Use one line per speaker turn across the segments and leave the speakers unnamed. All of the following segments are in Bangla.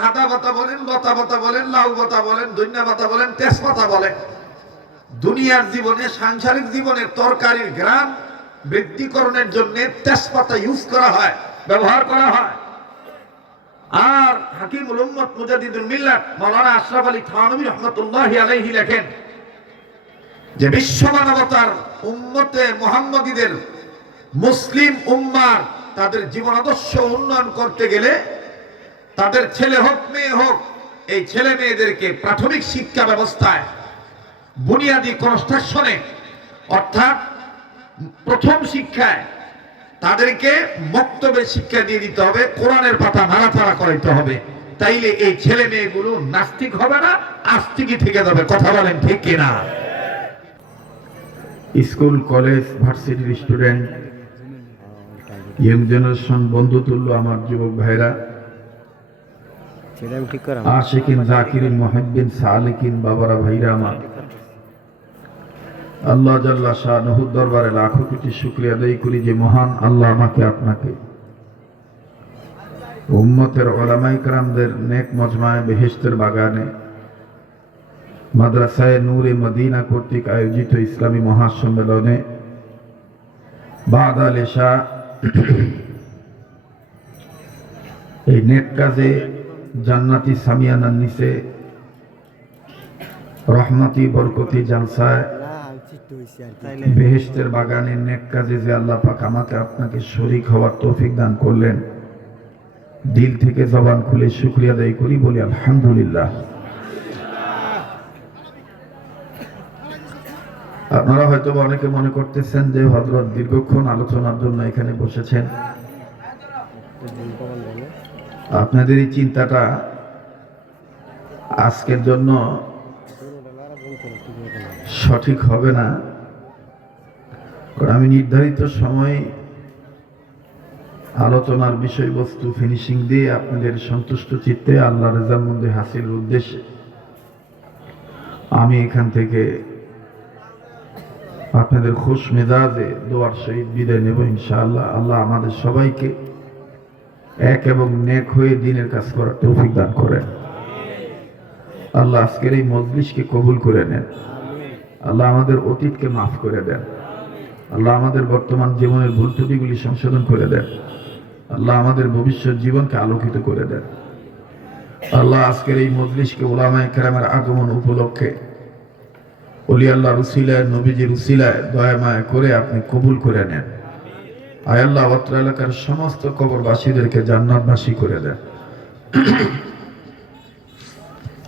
হাদা পাতা বলেন, লতা পাতা বলেন, লাউ পাতা বলেন ধনিয়া পাতা বলেন তেজপাতা বলেন। দুনিয়ার জীবনে, সাংসারিক জীবনে, তরকারির গ্রাম বৃদ্ধিকরণের জন্য তেজপাতা ইউজ করা হয়, ব্যবহার করা হয়। আর হাকিমুল উম্মত মুজাদ্দিদুল মিল্লাত মাওলানা আশরাফ আলী থানবী রহমতুল্লাহি আলাইহি লেখেন যে বিশ্ব মানবতার উম্মতে মুহাম্মদীদের মুসলিম উম্মার তাদের জীবন আদর্শ উন্নয়ন করতে গেলে তাদের ছেলে হোক, মেয়ে হোক, এই ছেলে মেয়েদেরকে প্রাথমিক শিক্ষা ব্যবস্থায় বুনিয়াদী কনস্ট্রাকশনে, অর্থাৎ প্রথম শিক্ষায় তাদেরকে বক্তব্যের শিক্ষা দিয়ে দিতে হবে, কোরআনের পাতা নাড়াচাড়া করাইতে হবে। তাইলে এই ছেলে মেয়েগুলো নাস্তিক হবে না, আস্তিকই থেকে যাবে, কথা বলেন ঠিক কিনা?
স্কুল, কলেজ, ভার্সিটির স্টুডেন্ট, ইয়ং জেনারেশন বন্ধু বন্ধুতুল্য, আমার যুবক ভাইরা
সেটা আমি ঠিক করাম
আশিকিন, জাকিরিন মহিবিন সালিকিন, বাবারা, ভাইরা আল্লাহ জাল্লা শাহ নহুর দরবারে লাখো কোটি শুক্রিয়া আদায় করি যে মহান আল্লাহ আমাকে আপনাকে। উম্মতের ওলামাই কারামদের নেক মজমায় বেহেস্তের বাগানে মাদ্রাসায় নূরে মদিনা কর্তৃক আয়োজিত ইসলামী মহাসম্মেলনে বাদ আল এই নেক কাজে জান্নাতি সামিয়ানার নিচে রহমতি, বরকতি জালসায় বেহেস্তের বাগানের নেক কাজে যে আল্লাহ পাক আমাকে আপনাকে শরিক হওয়ার তৌফিক দান করলেন। দিল থেকে জবান খুলে শুক্রিয়া দায়ী করি, বলি আলহামদুলিল্লাহ। আপনারা হয়তো অনেকে মনে করতেছেন যে হজরত দীর্ঘক্ষণ আলোচনার জন্য এখানে বসেছেন। আপনাদের এই চিন্তাটা আজকের জন্য সঠিক হবে না। কারণ আমি নির্ধারিত সময়ে আলোচনার বিষয়বস্তু ফিনিশিং দিয়ে আপনাদের সন্তুষ্ট চিত্তে আল্লাহ রেজার মধ্যে হাসিলের উদ্দেশ্যে আমি এখান থেকে আপনাদের খুশ মেজাজে দোয়ার সহিত বিদায় নেব ইনশাআল্লাহ। আল্লাহ আমাদের সবাইকে এক এবং নেক হয়ে দিনের কাজ করার তৌফিক দান করেন। আল্লাহ আজকের এই মজলিসকে কবুল করে নেন। আল্লাহ আমাদের অতীতকে মাফ করে দেন। আল্লাহ আমাদের বর্তমান জীবনের ভুল ত্রুটিগুলি সংশোধন করে দেন। আল্লাহ আমাদের ভবিষ্যৎ জীবনকে আলোকিত করে দেন। আল্লাহ আজকের এই মজলিশকে ওলামায় কেরামের আগমন উপলক্ষে অলি আল্লাহ রুসিলায় নবীজি রুসিলায় দয়া মায়া করে আপনি কবুল করে নেন। আয় আল্লাহ অত্র এলাকার সমস্ত কবরবাসীদেরকে জান্নাতবাসী করে দেন।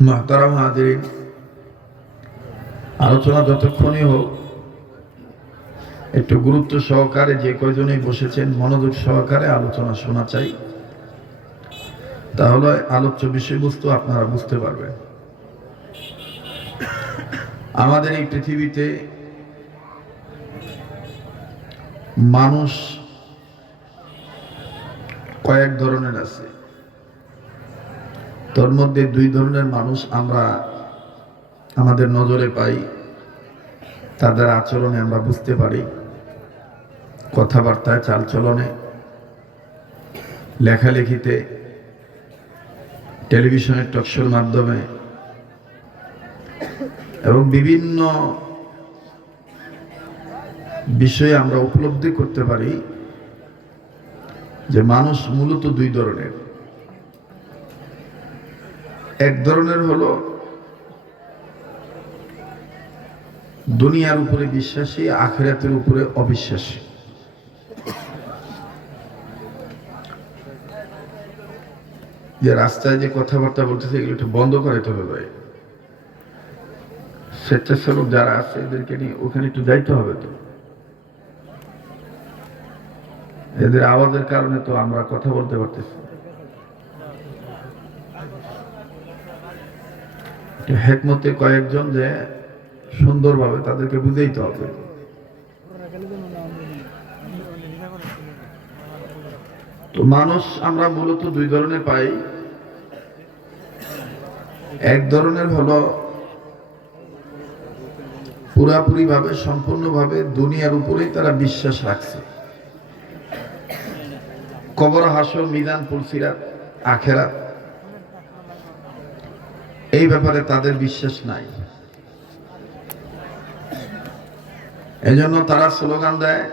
মাহতারাম হাজিরিন, আলোচনা যতক্ষণই হোক, একটু গুরুত্ব সহকারে যে কয়জনেই বসেছেন, মনোযোগ সহকারে আলোচনা শোনা চাই। তাহলে আলোচ্য বিষয়বস্তু আপনারা বুঝতে পারবেন। আমাদের এই পৃথিবীতে মানুষ কয়েক ধরনের আছে। তোর মধ্যে দুই ধরনের মানুষ আমরা আমাদের নজরে পাই, তাদের আচরণে আমরা বুঝতে পারি, কথাবার্তায়, চালচলনে, লেখালেখিতে, টেলিভিশনের টকশোর মাধ্যমে, এবং বিভিন্ন বিষয়ে আমরা উপলব্ধি করতে পারি। যে মানুষ মূলত দুই ধরনের। এক ধরনের হলো দুনিয়ার উপরে বিশ্বাসী, আখেরাতের উপরে অবিশ্বাসী। যে রাস্তায় যে কথাবার্তা বলতেছে, এগুলো একটু বন্ধ করে করাইতে হবে ভাই। স্বেচ্ছাসেবক যারা আছে, এদেরকে নিয়ে ওখানে একটু যাইতে হবে তো। এদের আওয়াজের কারণে তো আমরা কথা বলতে পারতেছি। হেকমতে কয়েকজন যে সুন্দরভাবে তাদেরকে বুঝাইতে হবে। তো মানুষ আমরা মূলত দুই ধরনের পাই। এক ধরনের হলো পুরাপুরি ভাবে সম্পূর্ণভাবে দুনিয়ার উপরেই তারা বিশ্বাস রাখছে। কবর, হাসর, মিজান পুলসিরাত আখেরাত এই ব্যাপারে তাদের বিশ্বাস নাই। এজন্য তারা স্লোগান দেয়,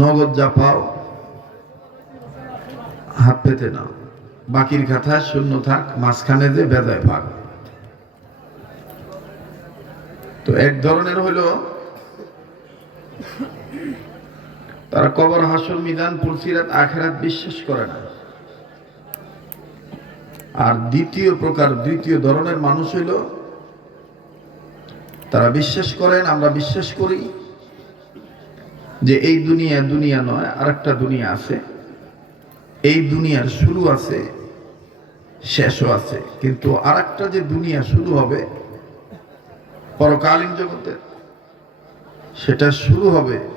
নগদ যা পাও, হাত পেতে নাও। বাকির কথা শূন্য থাক, মাঝখানে যে বেদায় ভাগ। তো এক ধরনের হলো তারা কবর, হাসর মিদান পুলসিরাত আখেরাত বিশ্বাস করে না। আর দ্বিতীয় প্রকার, দ্বিতীয় ধরনের মানুষ হইল, তারা বিশ্বাস করেন, আমরা বিশ্বাস করি যে এই দুনিয়া দুনিয়া নয় আর একটা দুনিয়া আছে। এই দুনিয়ার শুরু আছে, শেষও আছে। কিন্তু আরেকটা যে দুনিয়া শুরু হবে, পরকালীন জগতের সেটা শুরু হবে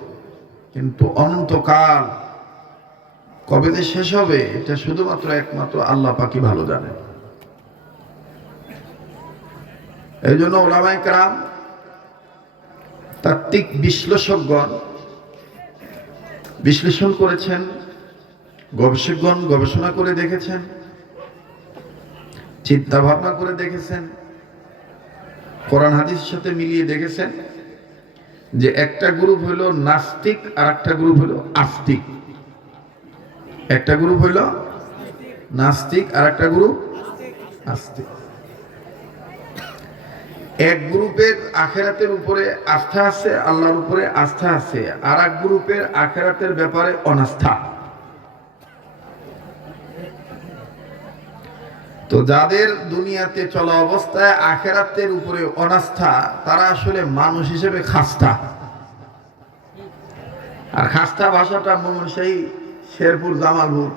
কিন্তু অনন্তকাল কবে যে শেষ হবে, এটা শুধুমাত্র একমাত্র আল্লাহ পাকি ভালো জানে। এই জন্য ওলামাই কারাম তাত্ত্বিক বিশ্লেষকগণ বিশ্লেষণ করেছেন, গবেষকগণ গবেষণা করে দেখেছেন চিন্তা ভাবনা করে দেখেছেন, কোরআন হাদিসের সাথে মিলিয়ে দেখেছেন। যে একটা গ্রুপ হলো নাস্তিক আর একটা গ্রুপ হলো আস্তিক। একটা গ্রুপ হইল নাস্তিক আর একটা গ্রুপ আস্তিক। এক গ্রুপের আখেরাতের উপরে আস্থা আছে, আল্লাহর উপরে আস্থা আছে আর এক গ্রুপের আখেরাতের ব্যাপারে অনাস্থা। তো যাদের দুনিয়াতে চলা অবস্থায় আখেরাতের উপরে অনাস্থা, তারা আসলে মানুষ হিসেবে খাস্তা। আর খাস্তা ভাষাটা মনে সেই শেরপুর, জামালপুর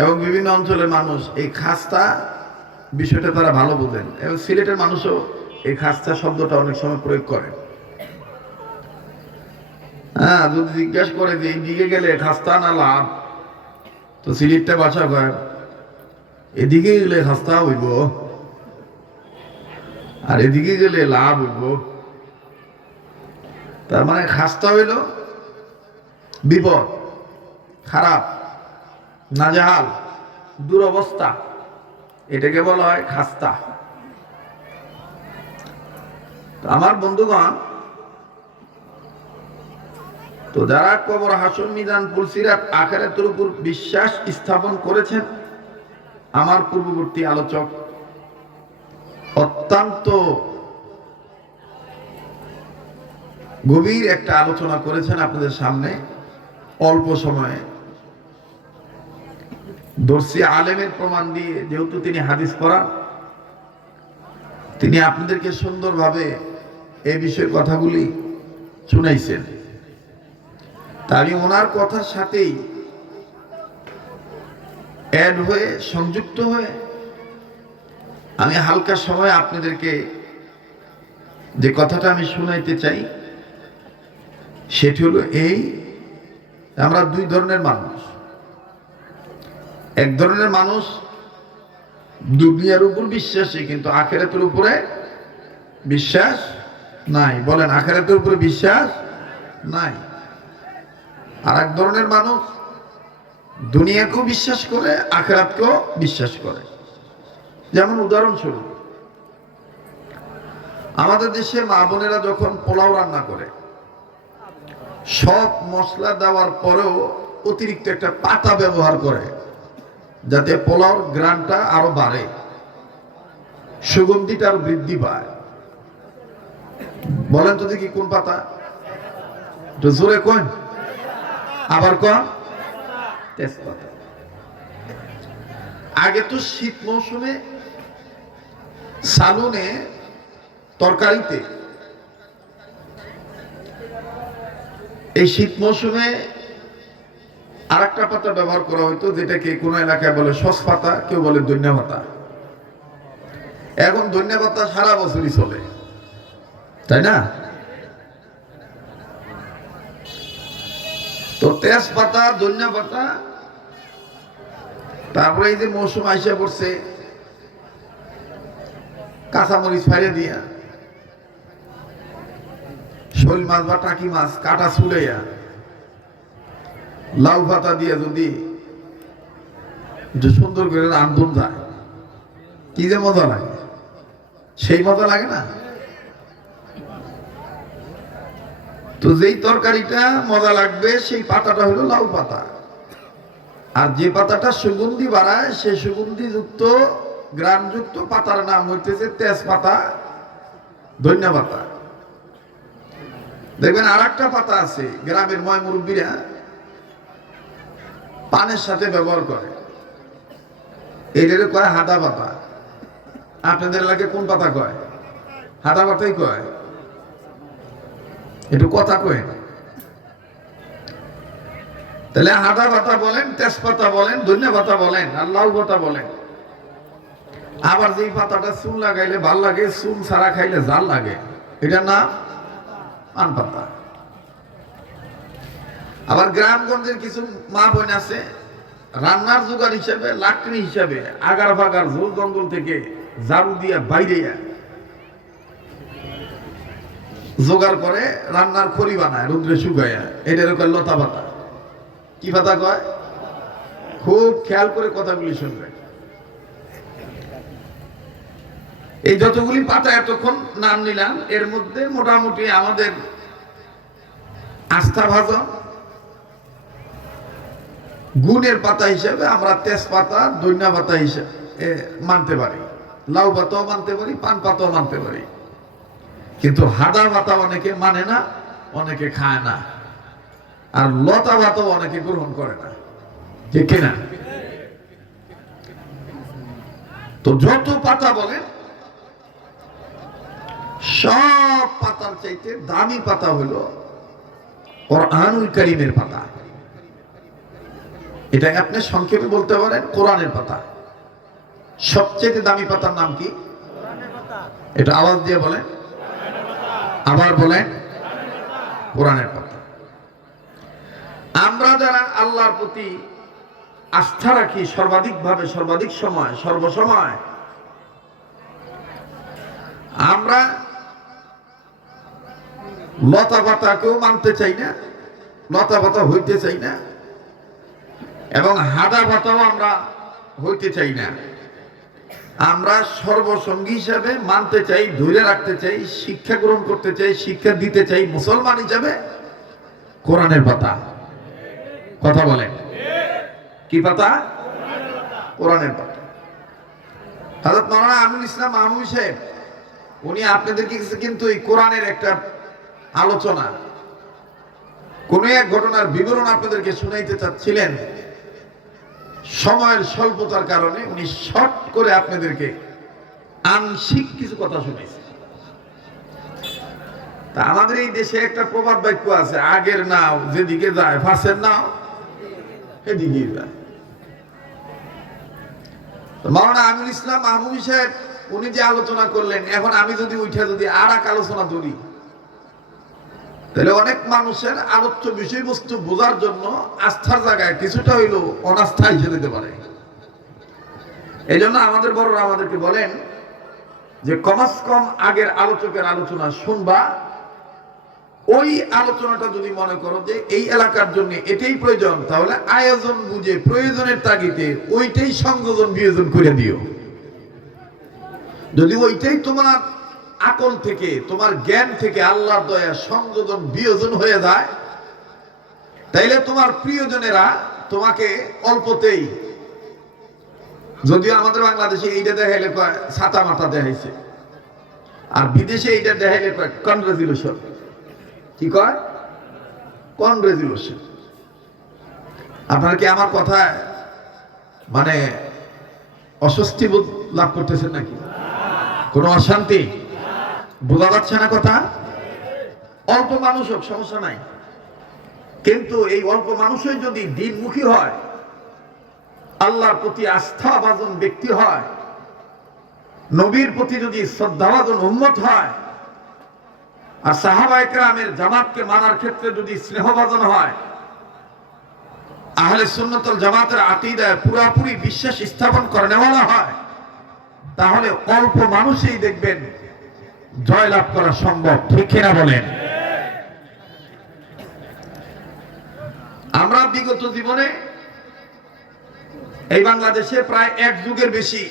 এবং বিভিন্ন অঞ্চলের মানুষ এই খাস্তা বিষয়টা তারা ভালো বোঝেন এবং সিলেটের মানুষও এই খাস্তা শব্দটা অনেক সময় প্রয়োগ করে। হ্যাঁ যদি জিজ্ঞাসা করে যে এই দিকে গেলে খাস্তা না লাভ? তো সিলেটটা বাসা কয় এদিকে গেলে খাস্তা হইব। আর এদিকে গেলে লাভ হইব। তার মানে খাস্তা হইল বিপদ, খারাপ, নাজাহাল, দুরবস্থা, এটাকে বলা হয় খাস্তা। আমার বন্ধুগণ, তো যারা কবর হাসন মিদান পুলসিরাত আখারাতের উপর বিশ্বাস স্থাপন করেছেন আমার পূর্ববর্তী আলোচক অত্যন্ত গভীর একটা আলোচনা করেছেন আপনাদের সামনে অল্প সময়ে। দর্শি আলেমের প্রমাণ দিয়ে যেহেতু তিনি হাদিস পড়ান, তিনি আপনাদেরকে সুন্দরভাবে এই বিষয়ে কথাগুলি শুনাইছেন। তা আমি ওনার কথার সাথেই অ্যাড হয়ে, সংযুক্ত হয়ে, আমি হালকা সময় আপনাদেরকে যে কথাটা আমি শুনাইতে চাই, সেটি হলো এই, আমরা দুই ধরনের মানুষ। এক ধরনের মানুষ দুনিয়ার উপর বিশ্বাসী, কিন্তু আখেরাতের উপরে বিশ্বাস নাই। বলেন, আখেরাতের উপরে বিশ্বাস নাই। আর এক ধরনের মানুষ দুনিয়াকেও বিশ্বাস করে, আখেরাতকেও বিশ্বাস করে। যেমন উদাহরণস্বরূপ, আমাদের দেশে মা বোনেরা যখন পোলাও রান্না করে, সব মশলা দেওয়ার পরেও অতিরিক্ত একটা পাতা ব্যবহার করে, যাতে পোলাওর গ্রানটা আরও বাড়ে, সুগন্ধিটা আরও বৃদ্ধি পায়। বলেন তো দেখি কোন পাতা? জোরে কোন। আবার কোন। তেজপাতা। আগে তো শীত মৌসুমে সালুনে তরকারিতে এই শীত মৌসুমে আর একটা পাতা ব্যবহার করা হইতো যেটাকে কোনো এলাকায় বলে সস পাতা, কেউ বলে ধনিয়া পাতা। এখন ধনিয়া পাতা সারা বছরই চলে। তাই না? তো তেজপাতা ধনিয়া পাতা তারপরে এই যে মৌসুম আইসা পড়ছে, কাঁচামরিচ ফাইরে দিয়া শোল মাছ বা টাকি মাছ, কাটা ছুড়াইয়া লাউ পাতা দিয়ে যদি একটু সুন্দর করে রান্ধন যায়, কি যে মজা লাগে? সেই মজা লাগে না? তো যেই তরকারিটা মজা লাগবে, সেই পাতাটা হলো লাউ পাতা। আর যে পাতাটা সুগন্ধি বাড়ায় সেই সুগন্ধি যুক্ত গ্রামযুক্ত পাতার নাম হইতেছে তেজপাতা, ধন্যা পাতা। দেখবেন আর একটা পাতা আছে, গ্রামের ময় মুরব্বীরা পানের সাথে ব্যবহার করে। এটারে কয় হাদা পাতা। আপনাদের এলাকায় কোন পাতা কয়? হাদা পাতাই কয়। একটু কথা কয় তাহলে হাদা পাতা বলেন, তেজপাতা বলেন, ধনিয়া পাতা বলেন, আর লাউ পাতা বলেন। আবার যেই পাতাটা চুন লাগাইলে ভালো লাগে চুন ছাড়া খাইলে জাল লাগে। এটা না পান পাতা। আবার গ্রামগঞ্জের কিছু মা বোন আছে, রান্নার জোগাড় হিসাবে, লাকড়ি হিসাবে, আগার ফাগার ঝোল জঙ্গল থেকে ঝাড়ু দিয়া বাইরে জোগাড় করে, রান্নার খড়ি বানায়, রুদ্রে শুকাইয়া। এটার কয় লতা পাতা। কি পাতা কয়? খুব খেয়াল করে কথাগুলি শুনবে। এই যতগুলি পাতা এতক্ষণ নাম নিলাম, এর মধ্যে মোটামুটি আমাদের আস্থা ভাজন, গুণের পাতা হিসেবে আমরা তেজপাতা, দৈন্য পাতা হিসেবে মানতে পারি। লাউ পাতাও মানতে পারি, পান পাতাও মানতে পারি। কিন্তু হাদা পাতা অনেকে মানে না, অনেকে খায় না। আর লতা পাতাও অনেকে গ্রহণ করে না। ঠিক কিনা? তো যত পাতা বলেন, সব পাতার চাইতে দামি পাতা হলো কোরআনুল করিমের পাতা। এটা আপনি সংক্ষেপে বলতে পারেন, কোরআনের পাতা। সবচেয়ে দামি পাতার নাম কি? এটা আওয়াজ দিয়ে বলেন। আবার বলেন কোরআনের কথা। আমরা যারা আল্লাহর প্রতি আস্থা রাখি, সর্বাধিকভাবে, সর্বাধিক সময়, সর্বসময়, আমরা লতা পাতাকেও মানতে চাই না লতা পাতা হইতে চাই না, এবং হাদা পাতাও আমরা হইতে চাই না। আমরা সর্বসঙ্গী হিসাবে মানতে চাই ধরে রাখতে চাই, শিক্ষা গ্রহণ করতে চাই, শিক্ষা দিতে চাই, মুসলমান হিসাবে কোরআনের পাতা। কথা বলেন। কি পাতা? কোরআনের পাতা। হাজরত আমিনুল ইসলাম মাহমুদ সাহেব, উনি আপনাদেরকে কিন্তু এই কোরআনের একটা আলোচনা, কোন এক ঘটনার বিবরণ আপনাদেরকে শুনাইতে চাচ্ছিলেন। সময়ের স্বল্পতার কারণে উনি শর্ট করে আপনাদেরকে আংশিক কিছু কথা শুনেছে তা আমাদের এই দেশে একটা প্রবাদ বাক্য আছে, আগের নাও, যেদিকে যায়, ফাঁসের নাও সেদিকে যায়। মাওলানা আমির ইসলাম মাহমুদ সাহেব, উনি যে আলোচনা করলেন, এখন আমি যদি উঠে যদি আর এক আলোচনা ধরি তাহলে অনেক মানুষের আলোচ্য বিষয়বস্তু বোঝার জন্য আস্থার জায়গায় কিছুটা হইল অনাস্থা হিসেবে দিতে পারে। এই জন্য আমাদের বড়রা আমাদেরকে বলেন যে কমাস কম আগের আলোচকের আলোচনা শুনবা। ওই আলোচনাটা যদি মনে করো যে এই এলাকার জন্য এটাই প্রয়োজন, তাহলে আয়োজন বুঝে প্রয়োজনের তাগিদে ওইটাই সংযোজন বিয়োজন করে দিও। যদি ওইটাই তোমার আকল থেকে, তোমার জ্ঞান থেকে আল্লাহর দয়া, সংযোজন, বিয়োজন হয়ে যায়। তাইলে তোমার প্রিয়জনেরা তোমাকে অল্পতেই, যদিও আমাদের বাংলাদেশে এইটা দেখাইলে কয়, ছাতা মাথা দেখাইছে আর বিদেশে এইটা দেখাইলে কয় কনগ্রেচুলেশন কি কয়? কনগ্রেচুলেশন আপনার কি আমার কথায় মানে অস্বস্তি বোধ লাভ করতেছেন নাকি? কোনো অশান্তি? বোঝা যাচ্ছে না কথা? অল্প মানুষ হোক, সমস্যা নাই। কিন্তু এই অল্প মানুষই যদি দিনমুখী হয়, আল্লাহর প্রতি আস্থা আস্থাভাজন ব্যক্তি হয়, নবীর প্রতি যদি শ্রদ্ধাভাজন উন্মত হয়, আর সাহাবা একরামের জামাতকে মানার ক্ষেত্রে যদি স্নেহভাজন হয়, আহলে সুন্নতল জামাতের আকিদায় পুরাপুরি বিশ্বাস স্থাপন করে নেওয়া হয়, তাহলে অল্প মানুষই দেখবেন জয়লাভ করা সম্ভব, ঠিক কিনা বলেন? আমরা বিগত জীবনে এই বাংলাদেশে প্রায় এক যুগের বেশি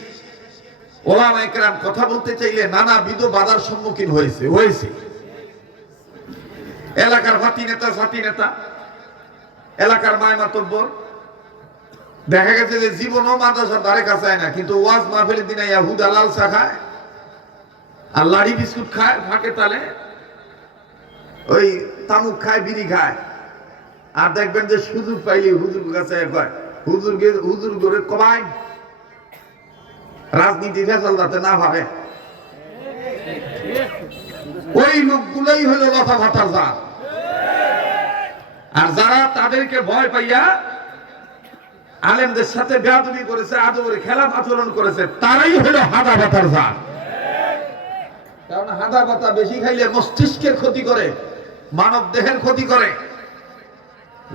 ওলামা একরাম কথা বলতে চাইলে নানাবিধ বাধার সম্মুখীন হয়েছে হয়েছে। এলাকার ফাতি নেতা সাথী নেতা, এলাকার মায় মাতব্বর দেখা গেছে যে জীবনও মাদ্রাসার দ্বারে কাছায় না, কিন্তু ওয়াজ মাহফিলের দিনে হুদা লাল চা খায় আর লাড়ি বিস্কুট খায় ফাঁকে তালে ওই তামুক খায়, বিড়ি খায়। আর দেখবেন যে সুযোগ পাইলে হুজুর কাছে হুজুর হুজুর করে কমায়। রাজনীতি ফেসাল যাতে না ভাবে। ওই লোকগুলোই হলো লতা ভাতার জাত। আর যারা তাদেরকে ভয় পাইয়া আলেমদের সাথে বেয়াদবি করেছে, আদবের খেলাফ আচরণ করেছে, তারাই হলো হাদা ভাতার জাত। কারণ হাদা পাতা বেশি খাইলে মস্তিষ্কের ক্ষতি করে, মানব দেহের ক্ষতি করে।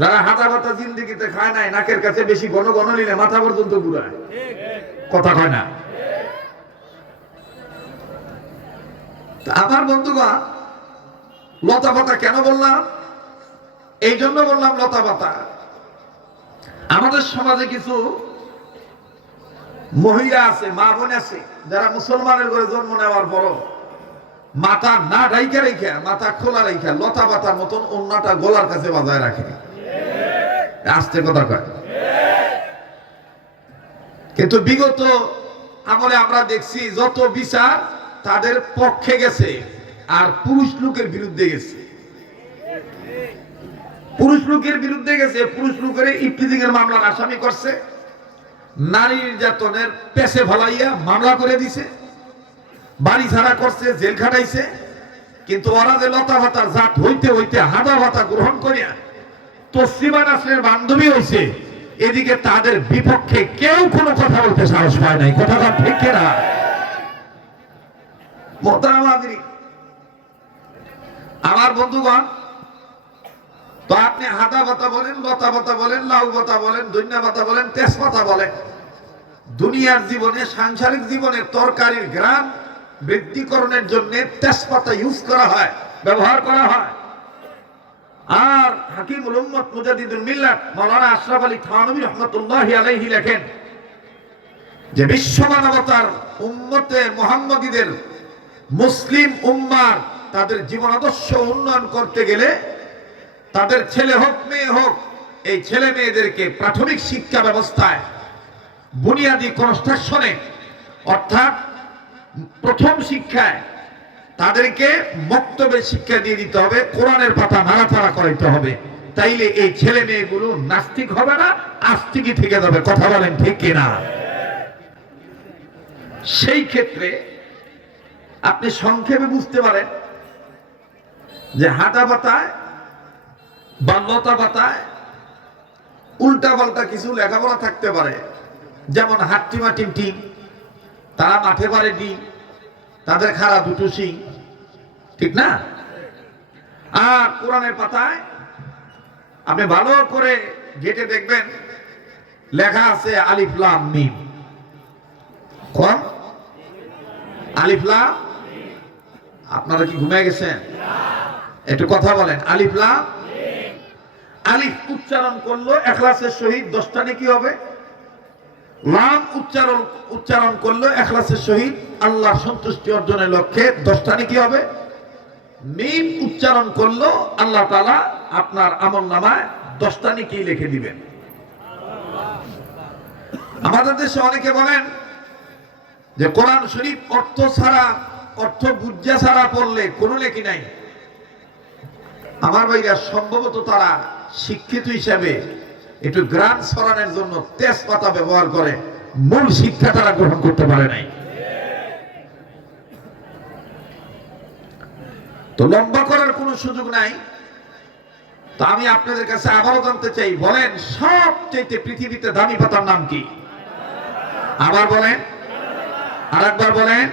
যারা হাদা পাতা জিন্দিগিতে খায় নাই, নাকের কাছে বেশি ঘন ঘন নিলে মাথা পর্যন্ত ঘুরায়। কথা কয় না? আমার বন্ধুগণ, লতা পাতা কেন বললাম? এই জন্য বললাম লতা পাতা। আমাদের সমাজে কিছু মহিলা আছে, মা বোন আছে, যারা মুসলমানের ঘরে জন্ম নেওয়ার পরও মাথা না ডাইকা রেখা, মাথা খোলা রেখা, লতা পাতার মতন অন্যটা গলার কাছে বাজায় রাখে। আসতে কথা কয়। কিন্তু বিগত আমলে আমরা দেখছি যত বিচার তাদের পক্ষে গেছে আর পুরুষ লোকের বিরুদ্ধে গেছে। পুরুষ লোকের বিরুদ্ধে গেছে, পুরুষ লোকের ইফতিজিং এর মামলার আসামি করছে। নারী নির্যাতনের পেশে ফলাইয়া মামলা করে দিছে। বাড়ি ছাড়া করছে, জেল খাটাইছে। কিন্তু ওরা যে লতা ভাতার জাত হইতে হইতে হাদা ভাতা গ্রহণ করিয়া তসলিমা নাসরের বান্ধবী হয়েছে এদিকে তাদের বিপক্ষে কেউ কোনো কথা বলতে সাহস পায় নাই। কথাটা ঠিক না আমার বন্ধুগণ, তো আপনি হাদা পাতা বলেন, লতা পাতা বলেন, লাউ পাতা বলেন ধন্যা পাতা বলেন তেজ তেজপাতা বলেন। দুনিয়ার জীবনে, সাংসারিক জীবনে তরকারির গ্রাম বৃদ্ধিকরণের জন্য তেজপাতা ইউজ করা হয়, ব্যবহার করা হয়। আর হাকিমুল উম্মত মুজাদ্দিদুল মিল্লাত মাওলানা আশরাফ আলী থানভী রহমাতুল্লাহি আলাইহি লেখেন যে বিশ্ব মানবতার উম্মতে মুহাম্মদীদের মুসলিম উম্মার তাদের জীবন আদর্শ উন্নয়ন করতে গেলে তাদের ছেলে হোক, মেয়ে হোক, এই ছেলে মেয়েদেরকে প্রাথমিক শিক্ষা ব্যবস্থায় বুনিয়াদী কনস্ট্রাকশনে অর্থাৎ প্রথম শিক্ষায় তাদেরকে বক্তব্যের শিক্ষা দিয়ে দিতে হবে, কোরআনের পাতা নাড়াচাড়া করাইতে হবে। তাইলে এই ছেলে মেয়েগুলো নাস্তিক হবে না, আস্তিকই থেকে যাবে। কথা বলেন ঠিক কিনা? সেই ক্ষেত্রে আপনি সংক্ষেপে বুঝতে পারেন যে হাঁটা পাতায় বা লতা পাতায় উল্টা পাল্টা কিছু লেখাপড়া থাকতে পারে। যেমন হাট্টিমা টিম টিম। তারা মাঠে পারে ডিম, তাদের খাড়া দুটো সিং ঠিক না? আর কোরআনের পাতায় আপনি ভালো করে গেটে দেখবেন, লেখা আছে আলিফলাম মিম। কোন? আলিফলাম আপনারা কি ঘুমিয়ে গেছেন? একটু কথা বলেন আলিফলাম আলিফ উচ্চারণ করল, এখলাসের সহিত দশটা কি হবে? লাম উচ্চারণ উচ্চারণ করল এখলাসের সহিত আল্লাহ সন্তুষ্টি অর্জনের লক্ষ্যে দশটা কি হবে? মিম উচ্চারণ করল আল্লাহ তালা আপনার আমল নামায় দশটা কি লিখে দিবেন। আমাদের দেশে অনেকে বলেন যে কোরআন শরীফ অর্থ ছাড়া, অর্থ বুঝা ছাড়া পড়লে কোনো লেখি নাই। আমার ভাইরা, সম্ভবত তারা শিক্ষিত হিসাবে একটু গ্রাম ছড়ানোর জন্য তেজপাতা ব্যবহার করে মূল শিক্ষা তারা গ্রহণ করতে পারে নাই। তো লম্বা করার কোনো সুযোগ নাই। তো আমি আপনাদের কাছে আবারও জানতে চাই, বলেন সবচেয়ে পৃথিবীতে দামি পাতার নাম কি? আবার বলেন আর একবার বলেন।